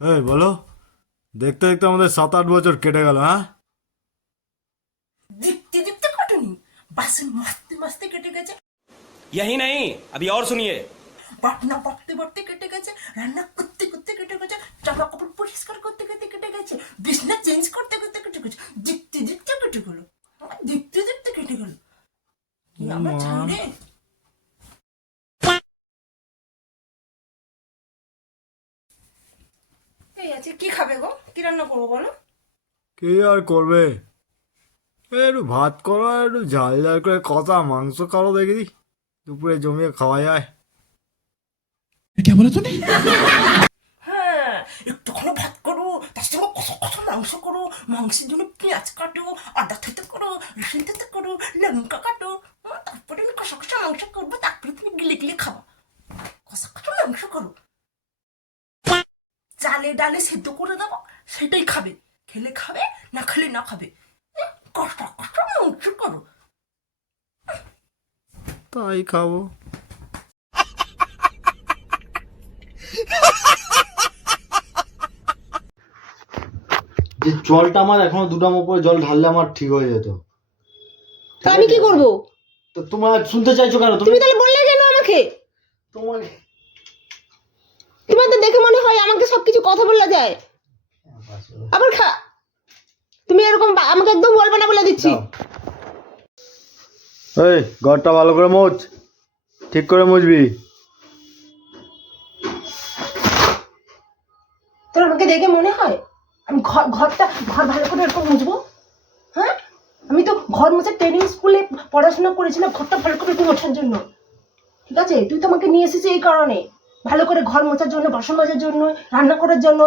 এই বলো দেখতে দেখতে আমাদের সাত আট বছর কেটে গেল হ্যাঁ দেখতে দেখতে কাটুনি বাসন মারতে মারতে কেটে গেছে यही नहीं अभी और सुनिए বাটনা বাটতে বাটতে কেটে গেছে রান্না করতে করতে কেটে গেছে জামা কাপড় পরিষ্কার করতে করতে কেটে গেছে বিছনা চেঞ্জ করতে করতে কেটে গেছে দেখতে দেখতে কেটে গেল আমার দেখতে দেখতে কেটে গেল কি আমার মা। ছাড়ে এই আছে কি খাবে গো কি রান্না করবো বলো কে আর করবে এই একটু ভাত করো আর একটু ঝাল ঝাল করে কষা মাংস করো দেখি দি দুপুরে জমিয়ে খাওয়া যায় क्या बोला तूने হ্যাঁ একটুখানি ভাত করো তার সঙ্গে কষা কষা মাংস করো মাংসের জন্য পেঁয়াজ কাটো আদা থেতে করো রসুন থেতে করো লঙ্কা কাটো হ্যাঁ, তারপরে আমি কষা কষা মাংস করবো তারপরে তুমি গিলে গিলে খাবো চালে ডালে সেদ্ধ করে দেবো সেটাই খাবে। খেলে খাবে না খেলে না খাবে। এ, কষা কষা করো। তাই খাব। যে জলটা আমার এখনও দুটাম উপরে জল ঢাললে আমার ঠিক হয়ে যেত। তা আমি কি করব? তো তোমার শুনতে চাইছো কেন? তুমি তুমি তাহলে বললে কেন আমাকে? তোমার আমাকে সবকিছু কথা বলা যায়। আবার খা তুমি এরকম আমাকে একদম বলবে না বলে দিচ্ছি। এই ঘরটা ভালো করে মোচ ঠিক করে মুছবি। তোর আমাকে দেখে মনে হয় আমি ঘর ঘরটা ঘর ভালো করে এরকম মুছবো? হ্যাঁ? আমি তো ঘর মুছে ট্রেনিং স্কুলে পড়াশোনা করেছিলাম ঘরটা ভালো করে একটু মোছার জন্য। ঠিক আছে? তুই তো আমাকে নিয়ে এসেছিস এই কারণে। ভালো করে ঘর মোছার জন্য বাসন মাজার জন্য রান্না করার জন্য